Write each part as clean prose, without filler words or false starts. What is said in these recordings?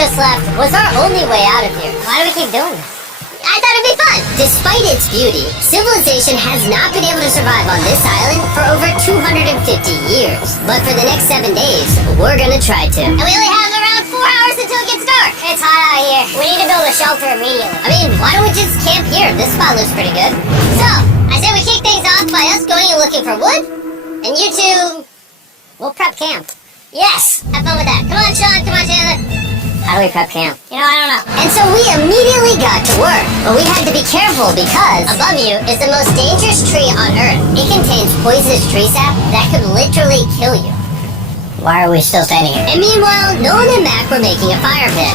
just left was our only way out of here. Why do we keep doing this? I thought it'd be fun! Despite its beauty, civilization has not been able to survive on this island for over 250 years. But for the next 7 days, we're gonna try to. And we only have around 4 hours until it gets dark. It's hot out here. We need to build a shelter immediately. I mean, why don't we just camp here? This spot looks pretty good. So, I say we kick things off by us going and looking for wood. And you two, we'll prep camp. Yes! Have fun with that. Come on, Sean. Come on, Chandler. How do we prep camp? You know, I don't know. And so we immediately got to work. But we had to be careful because above you is the most dangerous tree on Earth. It contains poisonous tree sap that could literally kill you. Why are we still standing here? And meanwhile, Nolan and Mac were making a fire pit.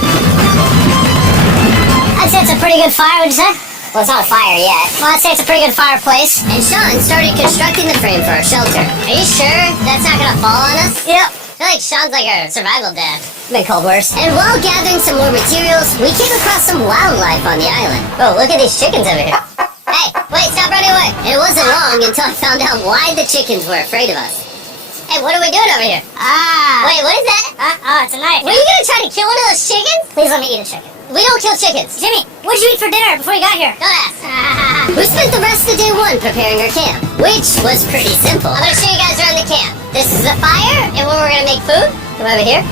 I'd say it's a pretty good fire, would you say? Well, it's not a fire yet. Well, I'd say it's a pretty good fireplace. And Sean started constructing the frame for our shelter. Are you sure that's not gonna fall on us? Yep. I feel like Sean's like our survival dad. Been cold worse. And while gathering some more materials, we came across some wildlife on the island. Oh, look at these chickens over here. Hey, wait, stop running away. And it wasn't long until I found out why the chickens were afraid of us. Hey, what are we doing over here? Wait, what is that? Oh, it's a knife. Were you gonna try to kill one of those chickens? Please let me eat a chicken. We don't kill chickens. Jimmy, what did you eat for dinner before you got here? Don't ask. We spent the rest of day one preparing our camp, which was pretty simple. I'm gonna show you guys around the camp. This is the fire, and where we're gonna make food. Come over here.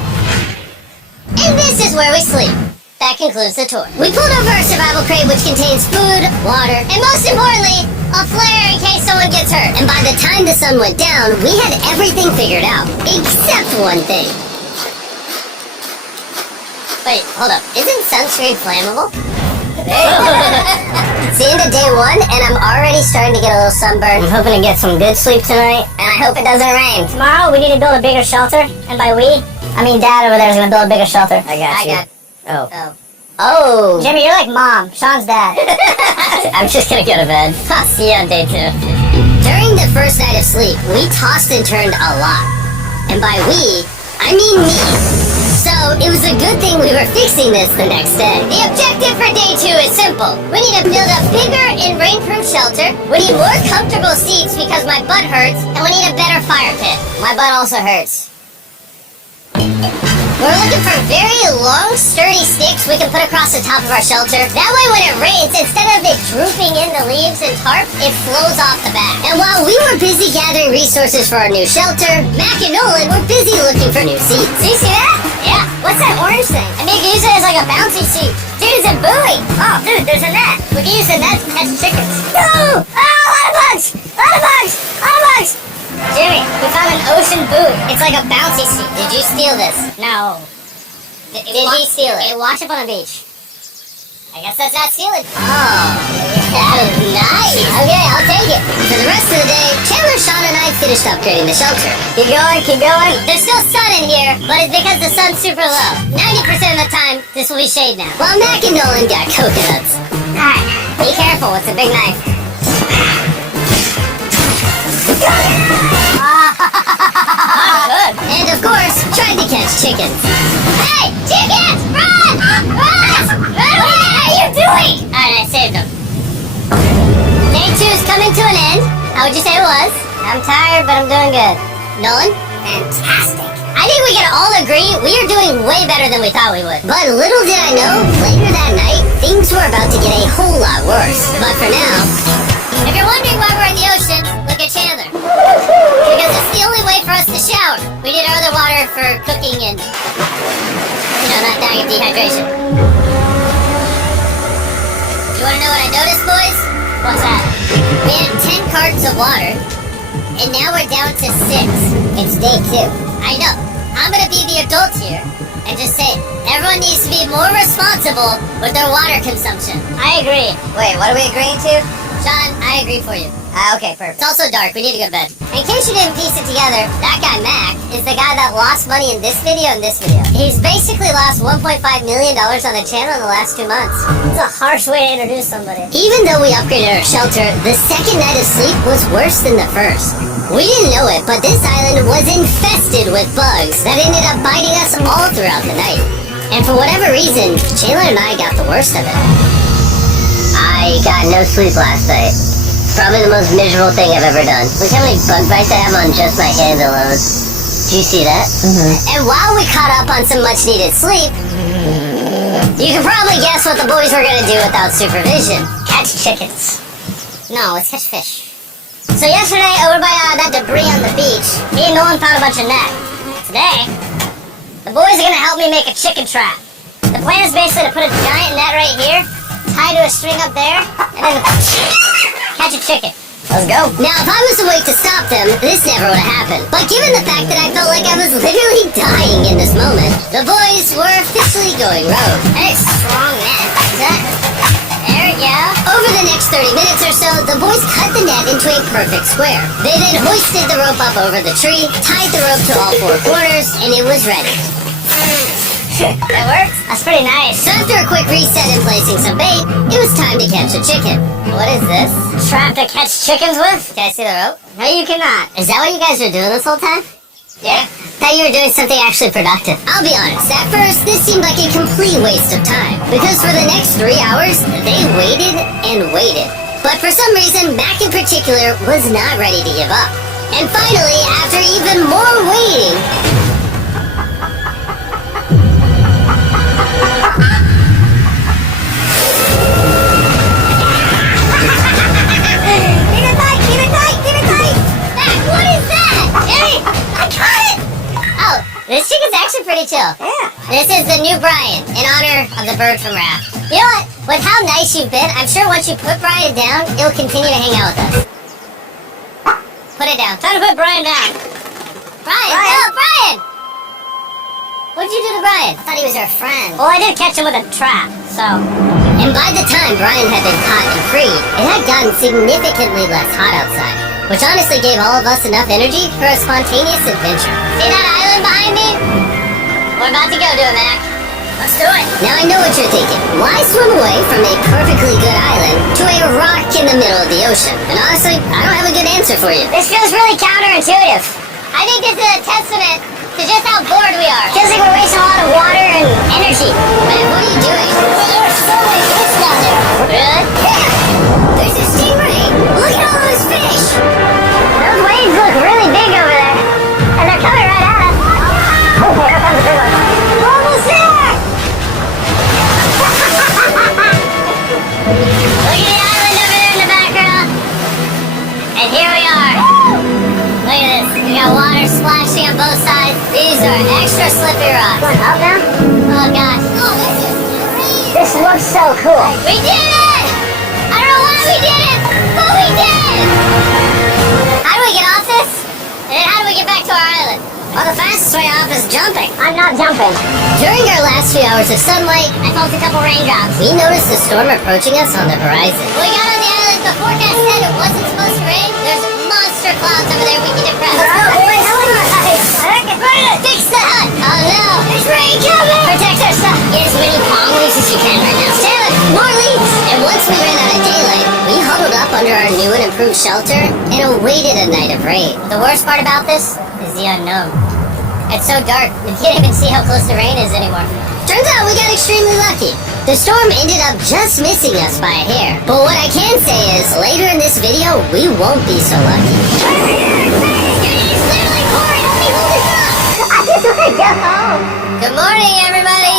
And this is where we sleep. That concludes the tour. We pulled over our survival crate, which contains food, water, and most importantly, a flare in case someone gets hurt. And by the time the sun went down, we had everything figured out, except one thing. Wait, hold up. Isn't sunscreen flammable? It's the end of day one, and I'm already starting to get a little sunburned. I'm hoping to get some good sleep tonight, and I hope it doesn't rain. Tomorrow, we need to build a bigger shelter, and by we, I mean Dad over there is going to build a bigger shelter. I got you. Oh. Jimmy, you're like Mom. Sean's dad. I'm just going to go to bed. I'll see you on day 2. During the first night of sleep, we tossed and turned a lot. And by we, I mean me. So, it was a good thing we were fixing this the next day. The objective for day 2 is simple. We need to build a bigger and rainproof shelter. We need more comfortable seats because my butt hurts. And we need a better fire pit. My butt also hurts. We're looking for very long, sturdy sticks we can put across the top of our shelter. That way when it rains, instead of it drooping in the leaves and tarp, it flows off the back. And while we were busy gathering resources for our new shelter, Mac and Nolan were busy looking for new seats. Do you see that? Yeah. What's that orange thing? I mean, you can use it as like a bouncy seat. Dude, it's a buoy. Oh, dude, there's a net. We can use the net to catch chickens. No! Oh, a lot of bugs! A lot of bugs! A lot of bugs! Jimmy, we found an ocean buoy. It's like a bouncy seat. Did you steal this? No. Did he steal it? It washed up on the beach. I guess that's not stealing. Oh, that is nice. Okay, I'll take it. For the rest of the day, Chandler, Sean, and I finished upgrading the shelter. Keep going, keep going. There's still sun in here, but it's because the sun's super low. 90% of the time, this will be shade now. While Mac and Nolan got coconuts. Alright, be careful, it's a big knife. And of course, tried to catch chickens. Hey, chickens! Run! Run! Run! What are you doing? Alright, I saved them. Day 2 is coming to an end. How would you say it was? I'm tired, but I'm doing good. Nolan? Fantastic. I think we can all agree we are doing way better than we thought we would. But little did I know, later that night, things were about to get a whole lot worse. But for now, if you're wondering why we're in the ocean, look at Chandler. Because it's the only way for us to shower. We need our other water for cooking and, not dying of dehydration. You wanna know what I noticed, boys? What's that? We had 10 cartons of water, and now we're down to 6. It's day 2. I know. I'm gonna be the adult here and just say everyone needs to be more responsible with their water consumption. I agree. Wait, what are we agreeing to? Sean, I agree for you. Okay, perfect. It's also dark. We need to go to bed. In case you didn't piece it together, that guy Mac is the guy that lost money in this video and this video. He's basically lost $1.5 million on the channel in the last 2 months. It's a harsh way to introduce somebody. Even though we upgraded our shelter, the second night of sleep was worse than the first. We didn't know it, but this island was infested with bugs that ended up biting us all throughout the night. And for whatever reason, Chandler and I got the worst of it. I got no sleep last night. Probably the most miserable thing I've ever done. Look how many bug bites I have on just my hand alone. Do you see that? Mm-hmm. And while we caught up on some much needed sleep, You can probably guess what the boys were gonna do without supervision. Catch chickens. No, let's catch fish. So yesterday, over by that debris on the beach, me and Nolan found a bunch of net. Today, the boys are gonna help me make a chicken trap. The plan is basically to put a giant net right here, tie to a string up there, and then catch a chicken. Let's go. Now, if I was awake to stop them, this never would have happened. But given the fact that I felt like I was literally dying in this moment, the boys were officially going rogue. Hey, strong net. Exactly. There we go. Over the next 30 minutes or so, the boys cut the net into a perfect square. They then hoisted the rope up over the tree, tied the rope to all four corners, and it was ready. That works? That's pretty nice. So after a quick reset and placing some bait, it was time to catch a chicken. What is this? Trap to catch chickens with? Can I see the rope? No, you cannot. Is that what you guys were doing this whole time? Yeah. Thought you were doing something actually productive. I'll be honest, at first, this seemed like a complete waste of time. Because for the next 3 hours, they waited and waited. But for some reason, Mac in particular was not ready to give up. And finally, after even more waiting, this chicken's actually pretty chill. Yeah. This is the new Brian, in honor of the bird from Raft. You know what? With how nice you've been, I'm sure once you put Brian down, he'll continue to hang out with us. Put it down. Try to put Brian down. Brian! No, Brian! What'd you do to Brian? I thought he was our friend. Well, I did catch him with a trap, so... And by the time Brian had been caught and freed, it had gotten significantly less hot outside, which honestly gave all of us enough energy for a spontaneous adventure. See that island behind me? We're about to go to it, Mac. Let's do it. Now I know what you're thinking. Why swim away from a perfectly good island to a rock in the middle of the ocean? And honestly, I don't have a good answer for you. This feels really counterintuitive. I think this is a testament to just how bored we are. Feels like we're wasting a lot of water and energy. Man, what are you doing? There's so many fish down there. Really? Yeah. There's a stingray. Look at all those fish. Those waves look really big over there. And they're coming right at us. Oh, here comes the big one. We're almost there. Look at the island over there in the background. And here we are. Look at this. We got water splashing on both sides. These are extra slippy rocks. Going up now? Oh, gosh. Oh, this is great. This looks so cool. We did it! I don't know why we did it, but we did! How do we get off this? And then how do we get back to our island? Well, the fastest way off is jumping. I'm not jumping. During our last few hours of sunlight, I felt a couple raindrops. We noticed a storm approaching us on the horizon. When we got on the island, the forecast said it wasn't supposed to rain. There's monster clouds over there we need to press. Fix the hut! Oh no! There's rain coming! Protect our stuff! Get as many palm leaves as you can right now. Taylor, more leaves! And once we ran out of daylight, we huddled up under our new and improved shelter and awaited a night of rain. The worst part about this is the unknown. It's so dark, we can't even see how close the rain is anymore. Turns out we got extremely lucky. The storm ended up just missing us by a hair. But what I can say is, later in this video, we won't be so lucky. It's literally pouring! Let me hold this up! I just want to go home. Good morning, everybody!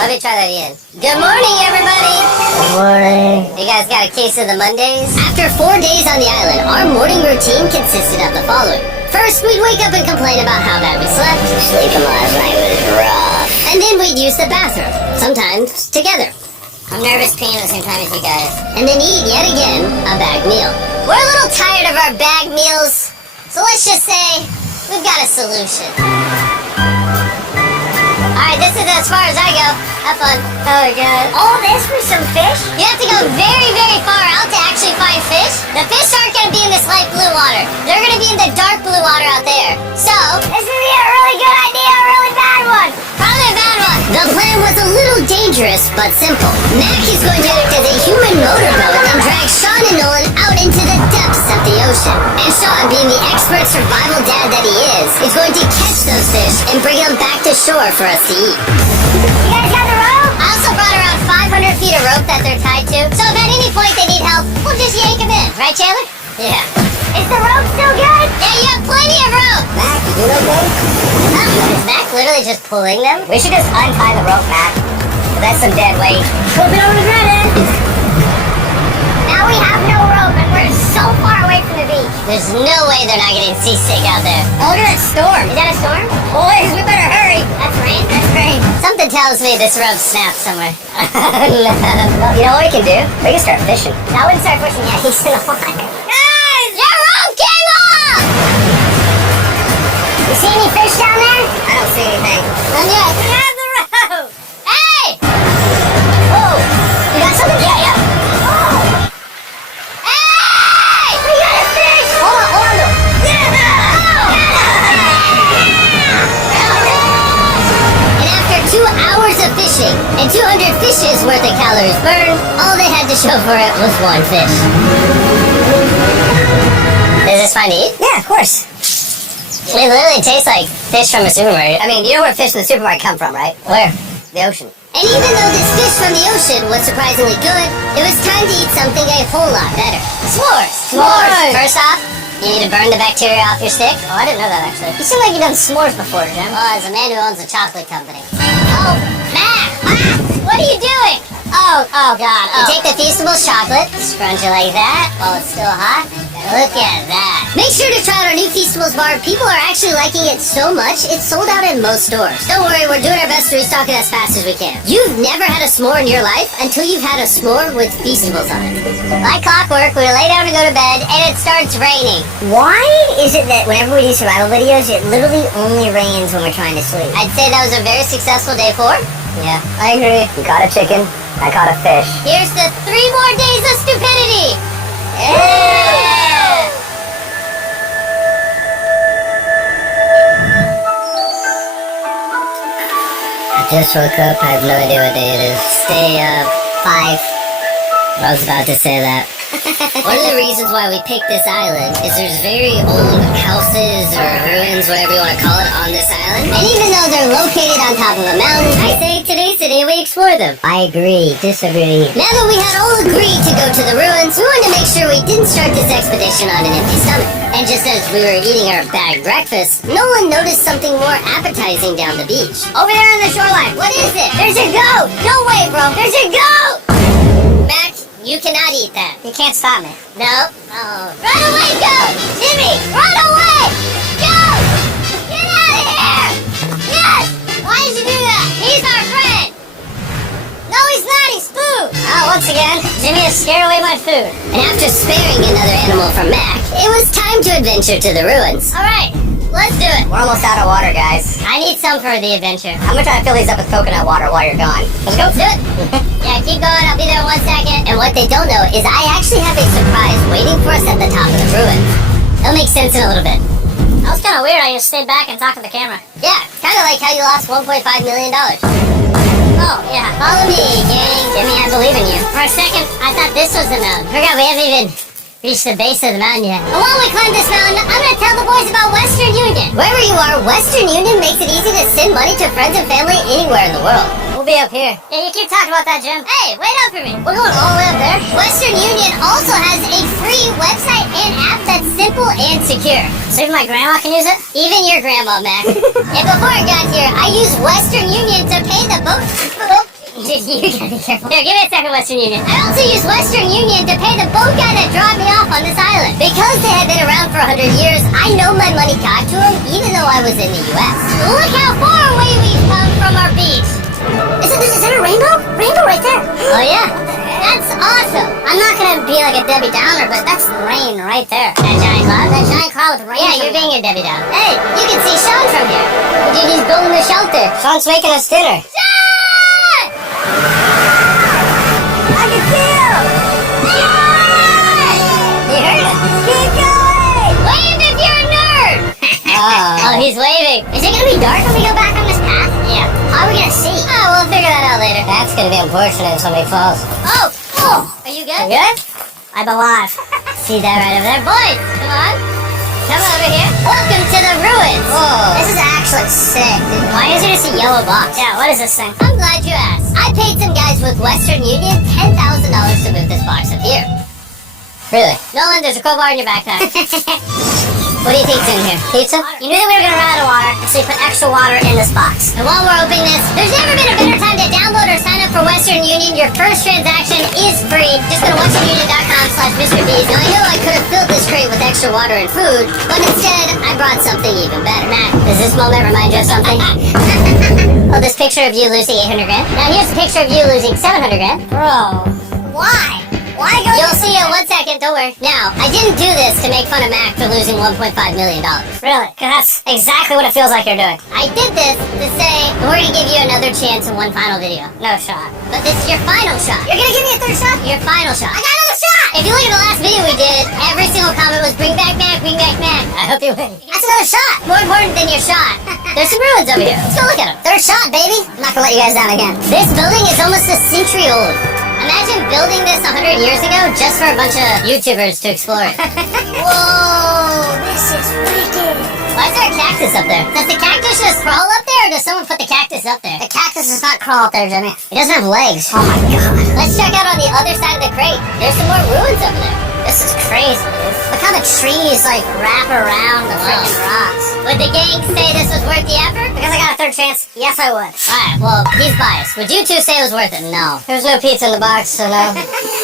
Let me try that again. Good morning, everybody! Good morning. You guys got a case of the Mondays? After 4 days on the island, our morning routine consisted of the following. First, we'd wake up and complain about how bad we slept. Sleeping last night was rough. And then we'd use the bathroom. Sometimes together. I'm nervous peeing at the same time as you guys. And then eat, yet again, a bag meal. We're a little tired of our bag meals, so let's just say we've got a solution. Alright, this is as far as I go. Have fun. Oh my god. All this for some fish? You have to go very, very far out to actually find fish. The fish aren't going to be in this light blue water. They're going to be in the dark blue water out there. So, this is a really good idea, a really bad one. Probably a bad one. The plan was a little dangerous, but simple. Mac is going to act as a human motorboat and drag Sean and Nolan out into the depths of the ocean. And Sean, being the expert survival dad that he is going to catch those fish and bring them back to shore for us to eat. You guys got the rope? I also brought around 500 feet of rope that they're tied to. So if at any point they need help, we'll just yank them in. Right, Chandler? Yeah. Is the rope still good? Yeah, you have plenty of rope. Mac, you doing okay? Is Mac literally just pulling them? We should just untie the rope, Mac. That's some dead weight. Hope you don't regret it. Now we have no rope and we're so far away from the beach. There's no way they're not getting seasick out there. Oh, look at that storm. Is that a storm? Boys, we better hurry. That's rain? That's rain. Something tells me this rope snapped somewhere. Well, you know what we can do? We can start fishing. I wouldn't start pushing yet. He's in the water. Guys! Your rope came off! You see any fish down there? I don't see anything. None yet. Grab the rope! Hey! Whoa! You got something? Yeah. Hey! We got a fish! Hold on, though. And after 2 hours of fishing and 200 fishes worth of calories burned, all they had to show for it was one fish. Is this fun to eat? Yeah, of course. It literally tastes like fish from a supermarket. I mean, you know where fish in the supermarket come from, right? Where? The ocean. And even though this fish from the ocean was surprisingly good, it was time to eat something a whole lot better. S'mores! S'mores! First off, you need to burn the bacteria off your stick. Oh, I didn't know that, actually. You seem like you've done s'mores before, Jim. Well, as a man who owns a chocolate company. Oh, Mac! What are you doing? Oh, God. You take the Feastables chocolate, scrunch it like that while it's still hot. Look at that. Make sure to try out our new Feastables bar. People are actually liking it so much, it's sold out in most stores. Don't worry, we're doing our best to restock it as fast as we can. You've never had a s'more in your life until you've had a s'more with Feastables on it. Like clockwork, we lay down to go to bed, and it starts raining. Why is it that whenever we do survival videos, it literally only rains when we're trying to sleep? I'd say that was a very successful day 4. Yeah, I agree. You caught a chicken, I caught a fish. Here's to 3 more days of stupidity! Yeah! I just woke up, I have no idea what day it is. Stay up, 5. I was about to say that. One of the reasons why we picked this island is there's very old houses or ruins, whatever you want to call it, on this island. And even though they're located on top of a mountain, I say today's the day we explore them. I agree, disagree. Now that we had all agreed to go to the ruins, we wanted to make sure we didn't start this expedition on an empty stomach. And just as we were eating our bag breakfast, Nolan noticed something more appetizing down the beach. Over there on the shoreline, what is it? There's a goat! No way, bro! There's a goat! Mac, you cannot eat that. You can't stop me. No? Oh. Run away, goat! Jimmy, run away! Goat! Get out of here! Yes! Why did you do that? He's our friend! No, he's not. He's food! Oh, once again, Jimmy has scared away my food. And after sparing another animal from Mac, it was time to adventure to the ruins. Alright, let's do it. We're almost out of water, guys. I need some for the adventure. I'm gonna try to fill these up with coconut water while you're gone. Let's go. Do it. Yeah, keep going. I'll be there in 1 second. And what they don't know is I actually have a surprise waiting for us at the top of the ruins. It'll make sense in a little bit. That was kind of weird. I just stayed back and talked to the camera. Yeah, kind of like how you lost $1.5 million. Oh, yeah. Follow me, gang. Jimmy, I believe in you. For a second, I thought this was the mountain. Forgot we haven't even reached the base of the mountain yet. And while we climb this mountain, I'm gonna tell the boys about Western Union. Wherever you are, Western Union makes it easy to send money to friends and family anywhere in the world. We'll be up here. Yeah, you keep talking about that, Jim. Hey, wait up for me. We're going all the way up there. Western Union also has a free website and app that's simple and secure. So even my grandma can use it? Even your grandma, Mac. And before I got here, I used Western Union to pay the boat. You gotta be careful. Here, give me a second, Western Union. I also used Western Union to pay the boat guy that dropped me off on this island. Because they had been around for 100 years, I know my money got to them even though I was in the U.S. Look how far away we've come from our beach. Is that a rainbow? Rainbow right there. Oh, yeah. That's awesome. I'm not gonna be like a Debbie Downer, but that's rain right there. That giant cloud? That giant cloud with rain. Yeah, you're being a Debbie Downer. Hey, you can see Sean from here. Dude, he's building a shelter. Sean's making us dinner. Sean! I can see him! You heard it. Keep going! Wave if you're a nerd! Oh, he's waving. Is it gonna be dark when we go back on this path? Yeah. How are we gonna see? Oh, we'll figure that out later. That's gonna be unfortunate if somebody falls. Oh! Oh! Are you good? You good? I'm alive. See that right over there? Boys, come on. Come over here. Welcome to the ruins. Whoa. This is actually sick, dude. Why is there just a yellow box? Yeah, what is this thing? I'm glad you asked. I paid some guys with Western Union $10,000 to move this box up here. Really? Nolan, there's a crowbar in your backpack. What do you think's in here? Pizza? You knew that we were gonna run out of water, so you put extra water in this box. And while we're opening this, there's never been a better time to download or sign up for Western Union. Your first transaction is free. Just go to westernunion.com/MrBeast. Now I know I could have filled this crate with extra water and food, but instead I brought something even better. Matt, does this moment remind you of something? Oh, this picture of you losing 800 grand? Now here's a picture of you losing 700 grand. Bro, why? Why go? You'll see in 1 second, don't worry. Now, I didn't do this to make fun of Mac for losing $1.5 million. Really? Because that's exactly what it feels like you're doing. I did this to say, we're gonna give you another chance in one final video. No shot. But this is your final shot. You're gonna give me a third shot? Your final shot. I got another shot! If you look at the last video we did, every single comment was bring back Mac, bring back Mac. I hope you win. That's another shot. More important than your shot. There's some ruins over here. Let's go look at them. Third shot, baby. I'm not gonna let you guys down again. This building is almost a century old. Imagine building this 100 years ago just for a bunch of YouTubers to explore it. Whoa, this is wicked. Why is there a cactus up there? Does the cactus just crawl up there, or does someone put the cactus up there? The cactus does not crawl up there, Jimmy. It doesn't have legs. Oh my god. Let's check out on the other side of the crate. There's some more ruins over there. This is crazy, dude. Look how the trees, like, wrap around the freaking rocks. Would the gang say this was worth the effort? Because I got a third chance? Yes, I would. Alright, well, he's biased. Would you two say it was worth it? No. There's no pizza in the box, so no.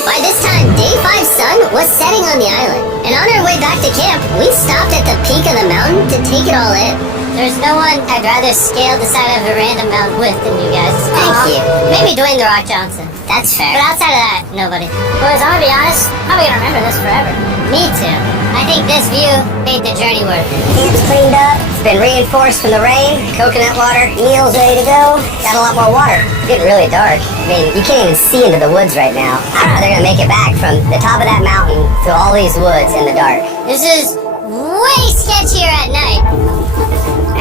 By this time, Day 5's sun was setting on the island. And on our way back to camp, we stopped at the peak of the mountain to take it all in. There's no one I'd rather scale the side of a random mountain with than you guys. Thank you. Maybe Dwayne The Rock Johnson. That's fair. But outside of that, nobody. Boys, I'm gonna be honest, I'm gonna remember this forever. Me too. I think this view made the journey worth it. Camp's cleaned up. It's been reinforced from the rain. Coconut water. Meal's ready to go. Got a lot more water. It's getting really dark. I mean, you can't even see into the woods right now. I don't know how they're gonna make it back from the top of that mountain to all these woods in the dark. This is way sketchier at night.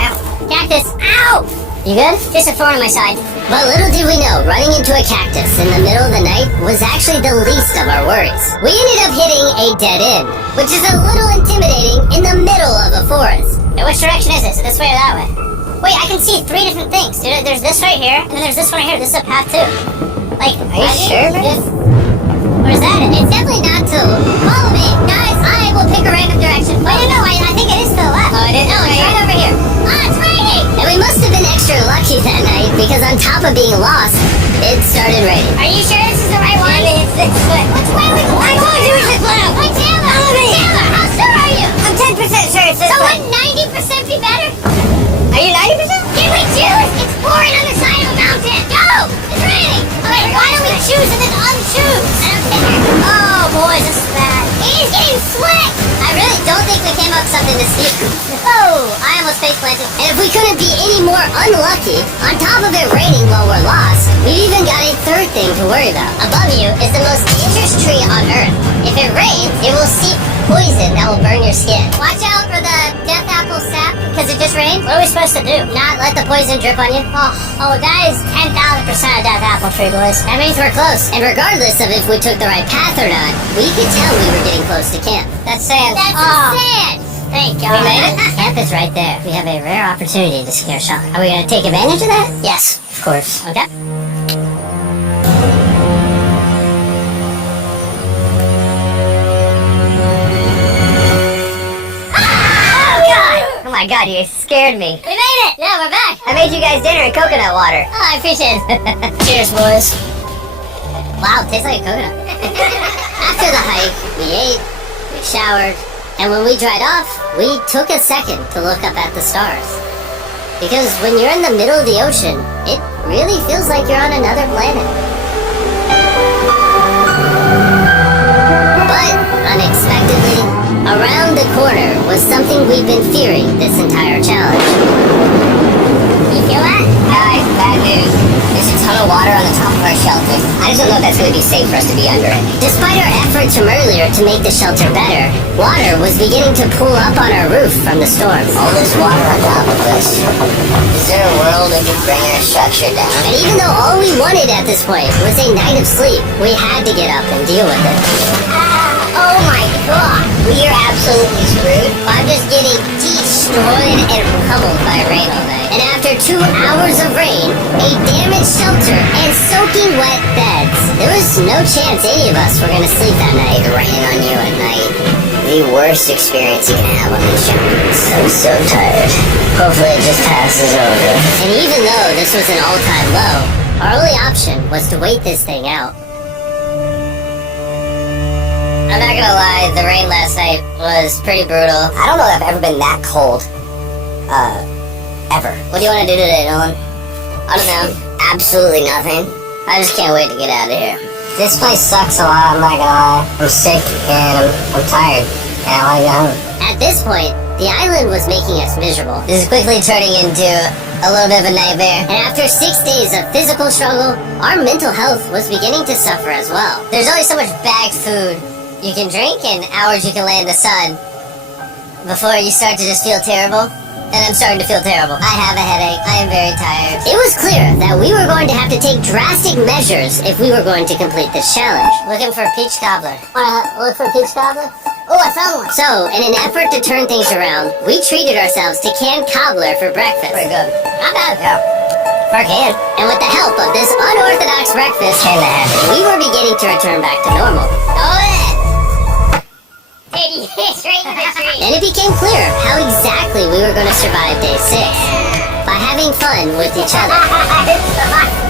Ow. Cactus. Ow! You good? Just a thorn on my side. But little did we know, running into a cactus in the middle of the night was actually the least of our worries. We ended up hitting a dead end, which is a little intimidating in the middle of a forest. Hey, which direction is this? This way or that way? Wait, I can see 3 different things, dude. There's this right here, and then there's this one right here. This is a path too. Like, are you sure, man? Where's that? It's definitely not to follow me. Guys, I will pick a random direction. Wait, no, I think it is to the left. Oh, it is? No, it's right over here. Ah, it's raining! And we must have been extra lucky that night because on top of being lost, it started raining. Are you sure this is the right one? Maybe it's this way. Which way are we going? I told you it's this way. Wait, Taylor! Follow me. Taylor, how sure are you? I'm 10% sure it's this So way. wouldn't 90% be better? Are you 90%? Can we choose? It's pouring on the side of a mountain. Go! It's raining. Okay, why don't we choose and then unchoose? I don't care. Oh, boys, this is bad. He's getting slick. I really don't think we came up with something this steep. Oh, I almost face planted. And if we couldn't be any more unlucky, on top of it raining while we're lost, we've even got a third thing to worry about. Above you is the most dangerous tree on Earth. If it rains, it will seep poison that will burn your skin. Watch out for the death apple sap because it just rained. What are we supposed to do? Not let the poison drip on you? Oh, that is 10,000% a death apple tree, boys. That means we're close. And regardless of if we took the right path or not, we could tell we were getting close to camp. That's sand. That's sand. Thank God. We made it? Camp is right there. We have a rare opportunity to scare Sean. Are we going to take advantage of that? Yes, of course. Okay. Oh my god, you scared me. We made it! Yeah, we're back! I made you guys dinner and coconut water. Oh, I appreciate it. Cheers, boys. Wow, it tastes like a coconut. After the hike, we ate, we showered, and when we dried off, we took a second to look up at the stars. Because when you're in the middle of the ocean, it really feels like you're on another planet. But, unexpectedly, around the corner was something we've been fearing this entire challenge. You feel that? Guys, bad news. There's a ton of water on the top of our shelter. I just don't know if that's going to be safe for us to be under it. Despite our efforts from earlier to make the shelter better, water was beginning to pool up on our roof from the storm. All this water on top of us. Is there a world that could bring our structure down? And even though all we wanted at this point was a night of sleep, we had to get up and deal with it. Oh my God, we are absolutely screwed. I'm just getting destroyed and pummeled by rain all night. And after 2 hours of rain, a damaged shelter, and soaking wet beds, there was no chance any of us were gonna sleep that night. Rain on you at night. The worst experience you can have on these jumpers. I'm so tired. Hopefully it just passes over. And even though this was an all-time low, our only option was to wait this thing out. I'm not gonna lie, the rain last night was pretty brutal. I don't know if I've ever been that cold. Ever. What do you want to do today, Nolan? I don't know. Absolutely nothing. I just can't wait to get out of here. This place sucks a lot, I'm not gonna lie. I'm sick and I'm tired. And I wanna go home. At this point, the island was making us miserable. This is quickly turning into a little bit of a nightmare. And after 6 days of physical struggle, our mental health was beginning to suffer as well. There's only so much bagged food you can drink and hours you can lay in the sun before you start to just feel terrible. And I'm starting to feel terrible. I have a headache. I am very tired. It was clear that we were going to have to take drastic measures if we were going to complete this challenge. Looking for a peach cobbler. Wanna look for a peach cobbler? Oh, I found one. So, in an effort to turn things around, we treated ourselves to canned cobbler for breakfast. Pretty good. Not bad. Yeah. For a can. And with the help of this unorthodox breakfast, we were beginning to return back to normal. Oh, yeah. And it became clear how exactly we were going to survive day 6. By having fun with each other.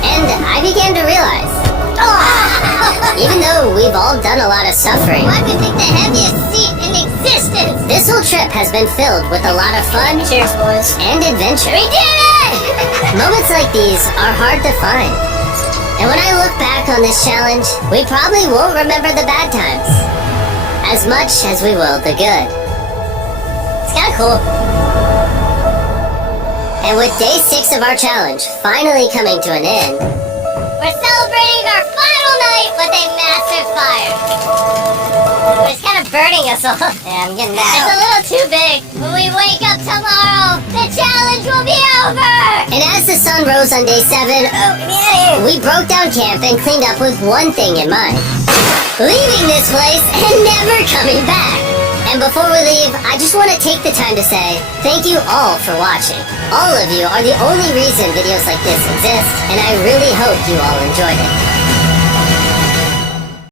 And I began to realize, even though we've all done a lot of suffering, why do we think the heaviest seat in existence? This whole trip has been filled with a lot of fun, cheers boys, and adventure. We did it! Moments like these are hard to find. And when I look back on this challenge, we probably won't remember the bad times as much as we will the good. It's kind of cool. And with day 6 of our challenge finally coming to an end, we're celebrating our final night with a massive fire. It's kind of burning us all. Yeah, I'm getting that. It's a little too big. When we wake up tomorrow, the challenge will be over. And as the sun rose on day 7, we broke down camp and cleaned up with one thing in mind: leaving this place and never coming back. And before we leave, I just want to take the time to say thank you all for watching. All of you are the only reason videos like this exist, and I really hope you all enjoyed it.